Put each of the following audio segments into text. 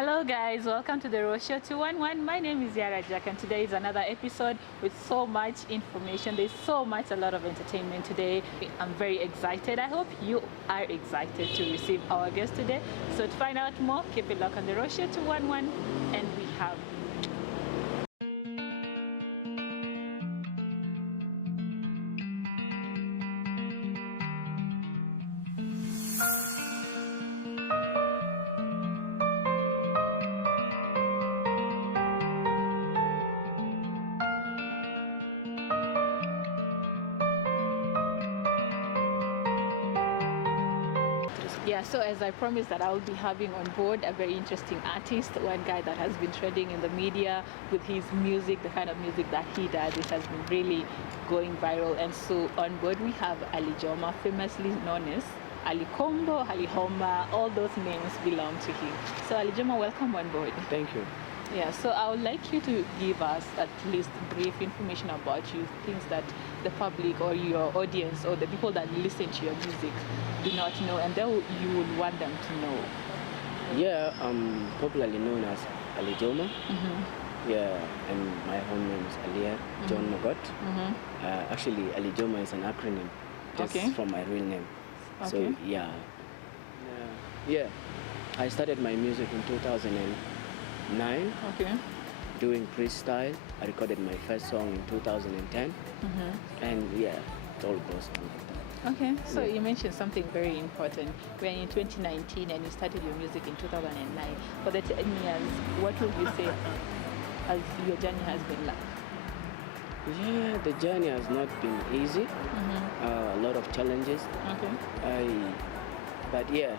Hello guys, welcome to the Raw Show 211. My name is Yara Jack and today is another episode with so much information. There's a lot of entertainment today. I'm very excited. I hope you are excited to receive our guest today. So to find out more, keep it locked on the Raw Show 211 and we have so as I promised that I will be having on board a very interesting artist, one guy that has been trending in the media with his music, the kind of music that he does, which has been really going viral. And so on board we have Alijoma, famously known as Alikombo, Alijoma, all those names belong to him. So Alijoma, welcome on board. Thank you. Yeah, so I would like you to give us at least brief information about you, things that the public or your audience or the people that listen to your music do not know, and then you would want them to know. Yeah, I'm popularly known as Alijoma. Yeah, and my home name is Alia John Magot. Actually, Alijoma is an acronym just from my real name. So yeah, I started my music in 2009. Doing freestyle. I recorded my first song in 2010. And yeah, it all goes on like that. So you mentioned something very important. We're in 2019 and you started your music in 2009. For the 10 years, what would you say as your journey has been like? Yeah, the journey has not been easy. A lot of challenges. But yeah,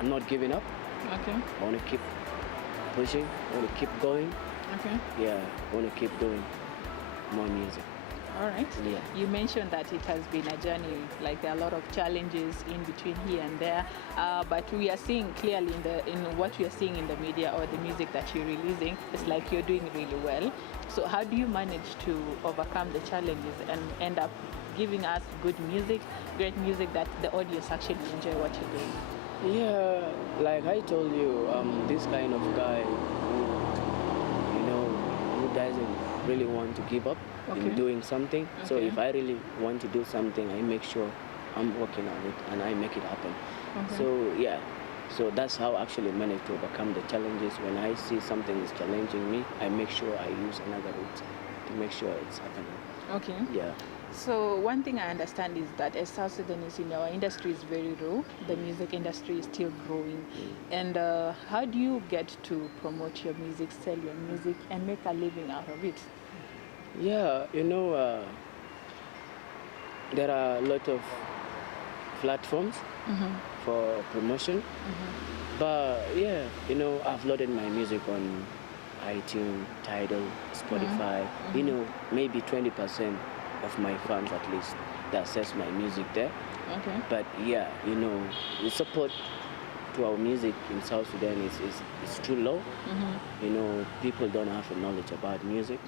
I'm not giving up. I want to keep pushing. I want to keep going. Yeah, I want to keep doing more music. All right. Yeah. You mentioned that it has been a journey, like there are a lot of challenges in between here and there, but we are seeing clearly in what we are seeing in the media or the music that you're releasing, it's like you're doing really well. So how do you manage to overcome the challenges and end up giving us good music, great music that the audience actually enjoy what you're doing? Yeah, like I told you, this kind of guy who doesn't really want to give up in doing something. So if I really want to do something, I make sure I'm working on it and I make it happen. So yeah, so that's how I actually manage to overcome the challenges. When I see something is challenging me, I make sure I use another route to make sure it's happening. Yeah. So one thing I understand is that as South Sudanese, our industry is very raw. The music industry is still growing. And how do you get to promote your music, sell your music, and make a living out of it? Yeah, there are a lot of platforms for promotion. But yeah, I've loaded my music on iTunes, Tidal, Spotify. Maybe 20% of my fans at least that access my music there. But yeah, the support to our music in South Sudan is too low. People don't have a knowledge about music.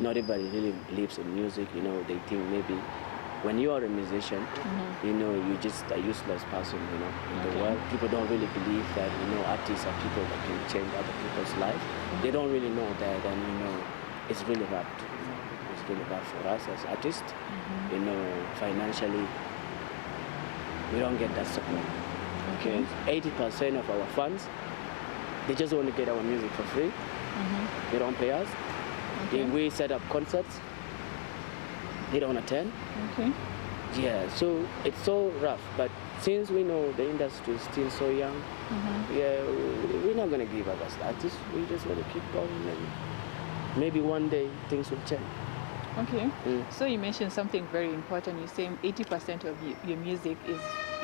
Not everybody really believes in music. They think maybe when you are a musician, you're just a useless person, in the world. People don't really believe that, artists are people that can change other people's life. They don't really know that, and it's really rough. It's really rough for us as artists. Financially, we don't get that support. 80% of our fans, they just want to get our music for free. They don't pay us. If we set up concerts, they don't attend. Yeah, so it's so rough. But since we know the industry is still so young, yeah, we're not going to give up as artists. We just want to keep going, and maybe one day things will change. So you mentioned something very important. You're saying 80% of your music is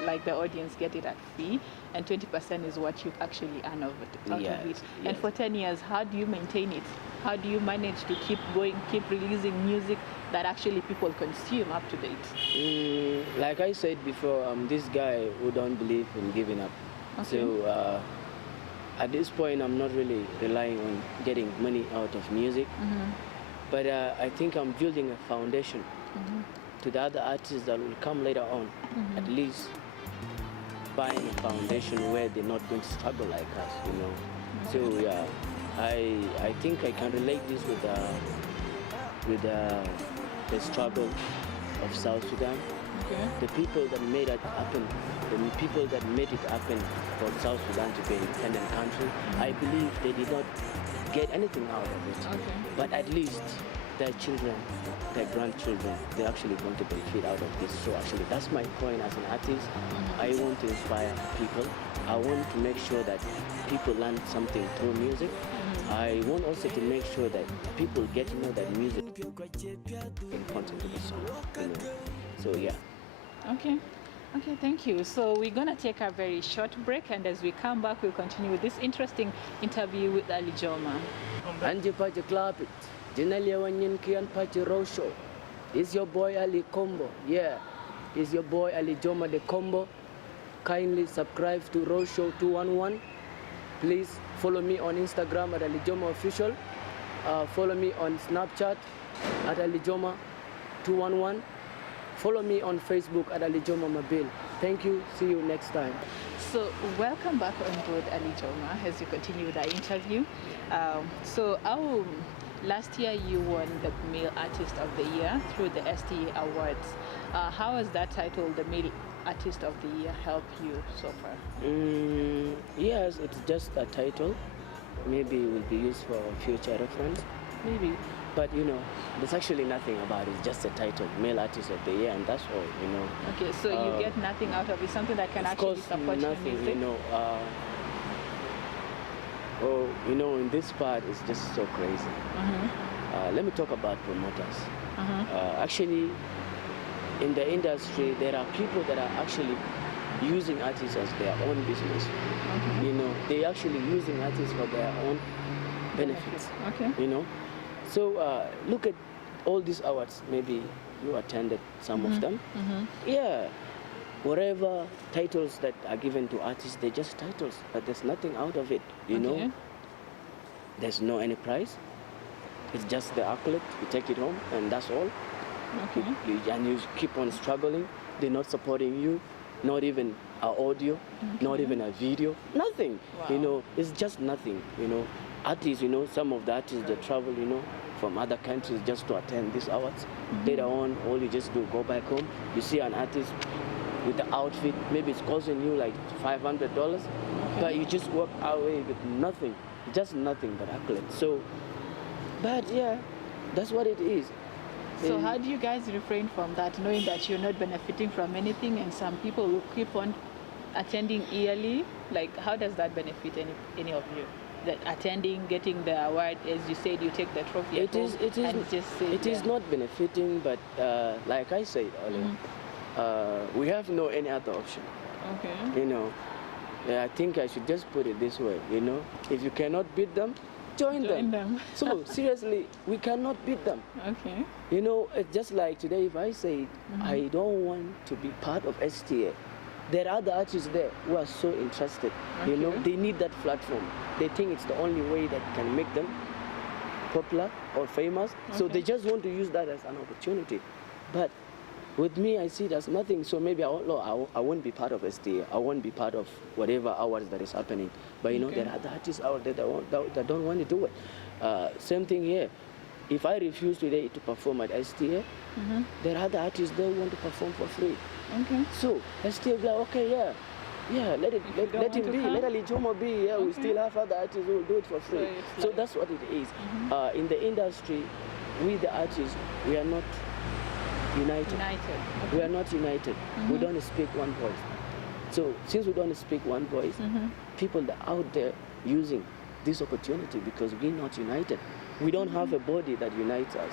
like the audience get it at free, and 20% is what you actually earn out of it. And for 10 years, how do you maintain it? How do you manage to keep going, keep releasing music that actually people consume up to date? Like I said before, I'm this guy who don't believe in giving up. So at this point, I'm not really relying on getting money out of music. But I think I'm building a foundation to the other artists that will come later on. At least buying a foundation where they're not going to struggle like us, you know. So yeah, I think I can relate this with the struggle of South Sudan. Okay. The people that made it happen, the people that made it happen for South Sudan to be an independent country, I believe they did not get anything out of it. Okay. But at least their children, their grandchildren, they're actually going to benefit out of this. So actually that's my point as an artist. I want to inspire people. I want to make sure that people learn something through music. I want also to make sure that people get to know that music is important to the song, you know. So yeah. Okay. Okay, thank you. So we're going to take a very short break, and as we come back, we'll continue with this interesting interview with Alijoma. Anji Pachi Clap It. Jinalia Wanyin Kian Pachi Rosho. It's your boy Ali Combo. Yeah. It's your boy Alijoma the Combo. Kindly subscribe to Rosho 211. Please follow me on Instagram at Alijoma Official. Follow me on Snapchat at Alijoma 211. Follow me on Facebook at Alijoma Mabil. Thank you. See you next time. So welcome back on board, Alijoma, as you continue with our interview. Last year you won the Male Artist of the Year through the STA Awards. How has that title, the Male Artist of the Year, helped you so far? Yes, it's just a title. Maybe it will be used for future reference. Maybe. But you know, there's actually nothing about it. It's just a title, Male Artist of the Year, and that's all, you know. Okay, so you get nothing out of it, something that can actually support your music? You know. You know, in this part, it's just so crazy. Let me talk about promoters. Actually, in the industry, there are people that are actually using artists as their own business. You know, they're actually using artists for their own benefits. Okay. You know, so look at all these awards. Maybe you attended some of them. Yeah, whatever titles that are given to artists, they're just titles, but there's nothing out of it. You know, there's no any prize. It's just the accolade. You take it home, and that's all. And you keep on struggling. They're not supporting you. Not even an audio, not even a video, nothing. Wow. You know, it's just nothing. You know, artists, you know, some of the artists that travel, you know, from other countries just to attend these awards. Later on, all you just do, go back home. You see an artist with the outfit, maybe it's costing you like $500, but you just walk away with nothing, just nothing but accolades. So, but yeah, that's what it is. So how do you guys refrain from that, knowing that you're not benefiting from anything, and some people will keep on attending yearly? Like, how does that benefit any of you? That attending, getting the award, as you said, you take the trophy at home and just say, it is not benefiting, but like I said earlier, we have no any other option. Okay. You know, I think I should just put it this way, you know, if you cannot beat them, join them. So seriously, we cannot beat them. Okay. You know, it's just like today, if I say I don't want to be part of STA, there are other artists there who are so interested. You know, they need that platform. They think it's the only way that can make them popular or famous. So they just want to use that as an opportunity. But with me, I see it as nothing. So maybe I won't be part of STA. I won't be part of whatever awards that is happening. But you know, there are other artists out there that don't want to do it. Same thing here. If I refuse today to perform at STA, there are other artists that want to perform for free. Okay. So STA will be like, okay, let him be. Let Alijoma be. Yeah, we still have other artists who will do it for free. So that's what it is. In the industry, we the artists, we are not united. We are not united. We don't speak one voice. So since we don't speak one voice, people that are out there using this opportunity because we're not united. We don't have a body that unites us.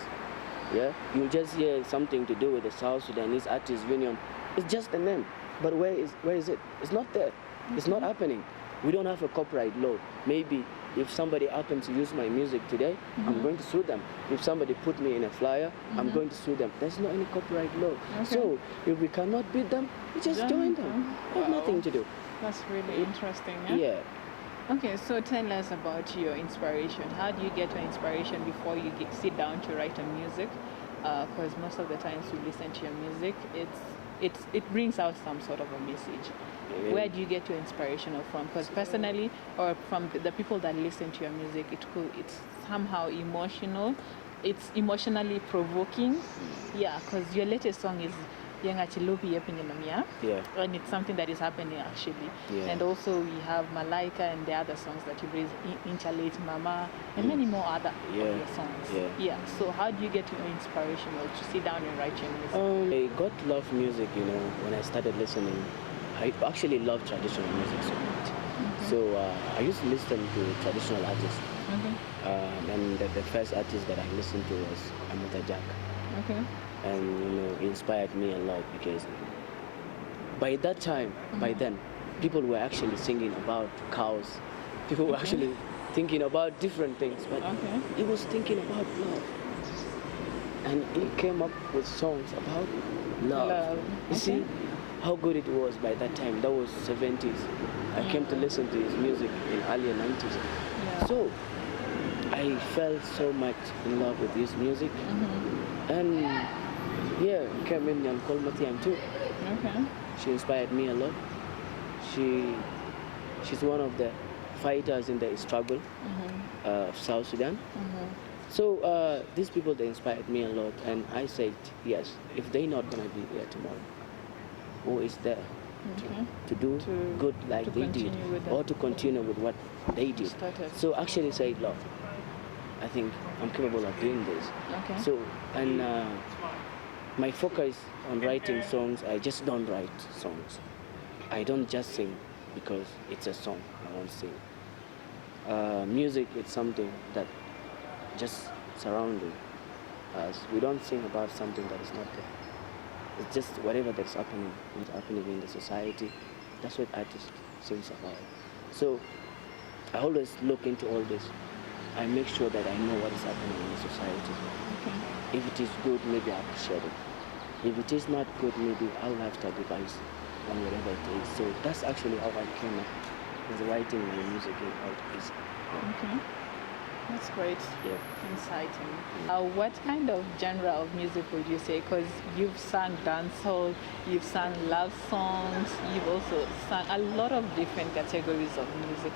Yeah, you just hear something to do with the South Sudanese Artists Union. It's just a name, but where is it? It's not there. It's not happening. We don't have a copyright law. Maybe if somebody happens to use my music today, I'm going to sue them. If somebody put me in a flyer, I'm going to sue them. There's no any copyright law. So if we cannot beat them, we just join them. There's nothing to do. That's really interesting. Yeah. Okay, so tell us about your inspiration. How do you get your inspiration before you sit down to write a music? Because most of the times we listen to your music, it's it brings out some sort of a message. Where do you get your inspiration from? Because personally, or from the people that listen to your music, it's somehow emotional. It's emotionally provoking. Yeah, because your latest song is Yenga. Yeah. And it's something that is happening actually. Yeah. And also we have Malaika and the other songs that you raised, Interlate, Mama, and many more other of your songs. Yeah. So how do you get your inspiration to sit down and write your music? I got to love music, when I started listening. I actually love traditional music so much. So I used to listen to traditional artists. And the first artist that I listened to was Amita Jack. And it inspired me a lot because by that time, by then, people were actually singing about cows. People were actually thinking about different things, but he was thinking about love. And he came up with songs about love. You see how good it was by that time. That was 70s. I came to listen to his music in early 90s. So I fell so much in love with his music. And came in and called Matiam too. She inspired me a lot. She's one of the fighters in the struggle of South Sudan. So these people, they inspired me a lot, and I said, yes, if they're not gonna be there tomorrow, who is there to do good like they did, or to continue with what they did? So actually said, look, I think I'm capable of doing this. So, and my focus on writing songs, I just don't write songs. I don't just sing because it's a song, I won't sing. Music is something that just surrounding us. We don't sing about something that is not there. It's just whatever that's happening in the society. That's what artists sings about. So I always look into all this. I make sure that I know what is happening in the society. If it is good, maybe I appreciate it. If it is not good, maybe I'll have to advise on whatever it is. So that's actually how I came up with writing my music in how it is. That's great. Exciting. What kind of genre of music would you say? Because you've sung dancehall, you've sung love songs, you've also sung a lot of different categories of music,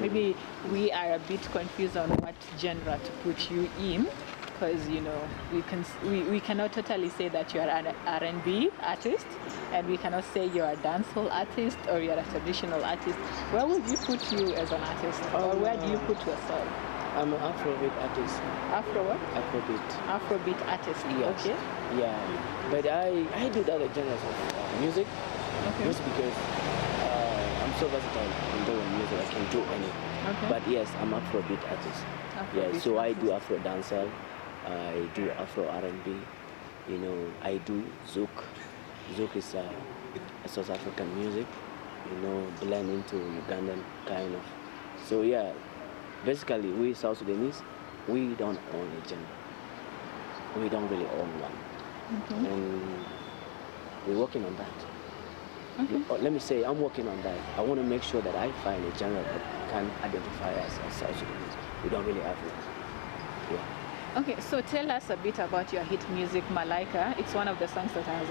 Maybe we are a bit confused on what genre to put you in, because we cannot totally say that you're an R&B artist, and we cannot say you're a dancehall artist or you're a traditional artist. Where would you put you as an artist, or where do you put yourself? I'm an Afrobeat artist. Afro what? Afrobeat. Afrobeat artist. Yes. Okay. Yeah, but I do other genres of music. Just because I'm so versatile in doing music, I can do any. But yes, I'm Afrobeat artist. So I do Afro dancehall, I do Afro R&B. I do Zouk. Zouk is a South African music. Blend into Ugandan kind of. So yeah. Basically, we South Sudanese, we don't own a genre. We don't really own one. And we're working on that. Let me say, I'm working on that. I want to make sure that I find a genre that can identify us as South Sudanese. We don't really have it. Okay, so tell us a bit about your hit music, Malaika. It's one of the songs that has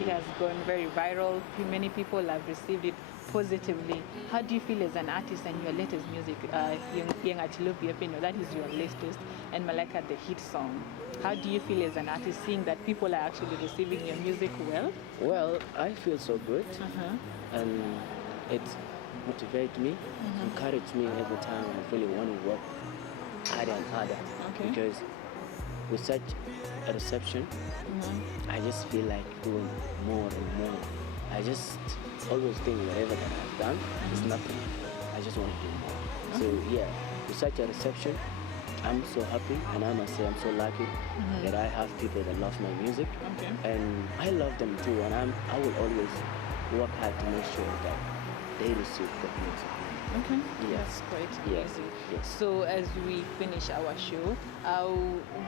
it has gone very viral. Many people have received it positively. How do you feel as an artist and your latest music, Yenga, that is your latest, and Malaika, the hit song? How do you feel as an artist seeing that people are actually receiving your music well? Well, I feel so good, and it motivates me, encourages me every time I really want to work harder and harder. Because with such a reception, I just feel like doing more and more. I just always think whatever that I've done is nothing. I just want to do more. So yeah, with such a reception, I'm so happy, and I must say I'm so lucky that I have people that love my music, and I love them too. And I will always work hard to make sure that they receive good music. That's quite amazing. So as we finish our show,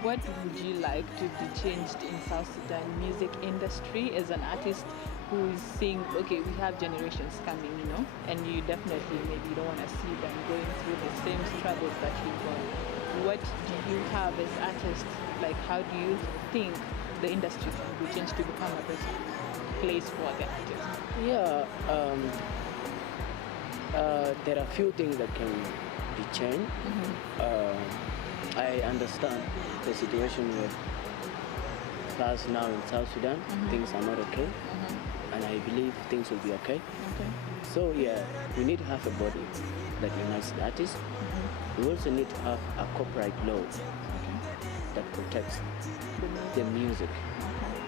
what would you like to be changed in South Sudan music industry as an artist who is saying, okay, we have generations coming, and you definitely maybe don't want to see them going through the same struggles that you've gone. What do you have as artists? Like, how do you think the industry can be changed to become a better? place for the artist? Yeah, there are few things that can be changed. I understand the situation with us now in South Sudan. Things are not okay, and I believe things will be okay. So yeah, we need to have a body that unites the artists. We also need to have a copyright law that protects the music.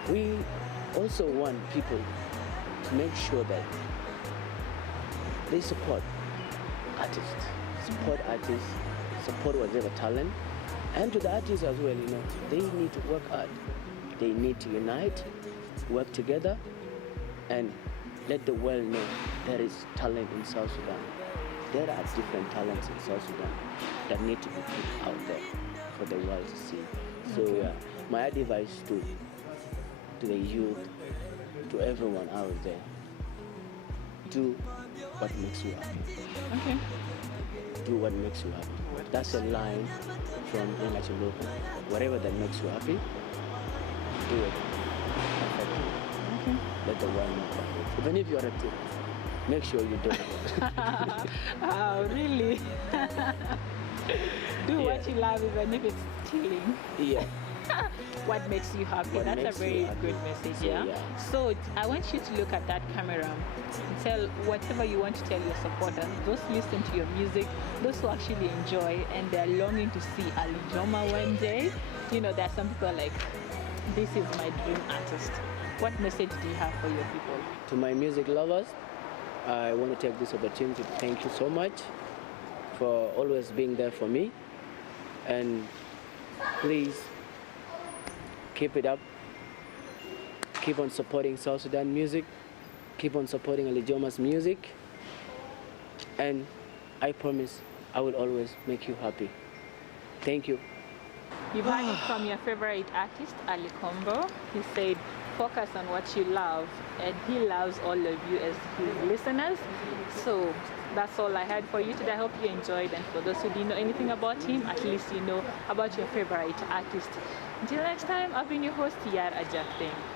We also want people to make sure that they support artists, support whatever talent, and to the artists as well. They need to work hard. They need to unite, work together, and let the world know there is talent in South Sudan. There are different talents in South Sudan that need to be put out there for the world to see. So yeah, my advice to the youth, to everyone out there, do what makes you happy. Okay. Do what makes you happy. That's a line from Yenga to luupe. Whatever that makes you happy, do it perfectly. Okay. Let the world know. Even if you're a thief, make sure you do it. Oh, really? Do what you love, even if it's stealing. Yeah. What makes you happy? What That's a makes you very happy. good message, So, yeah? yeah. So I want you to look at that camera and tell whatever you want to tell your supporters, those who listen to your music, those who actually enjoy and they're longing to see Alijoma one day. There are some people like, this is my dream artist. What message do you have for your people? To my music lovers, I want to take this opportunity to thank you so much for always being there for me. And please, keep it up. Keep on supporting South Sudan music. Keep on supporting Alijoma's music. And I promise I will always make you happy. Thank you. You've heard it from your favorite artist, Ali Combo. He said, focus on what you love, and he loves all of you as his listeners. So that's all I had for you today. I hope you enjoyed, and for those who didn't know anything about him, at least you know about your favorite artist. Until next time, I've been your host, Yar Ajatheng.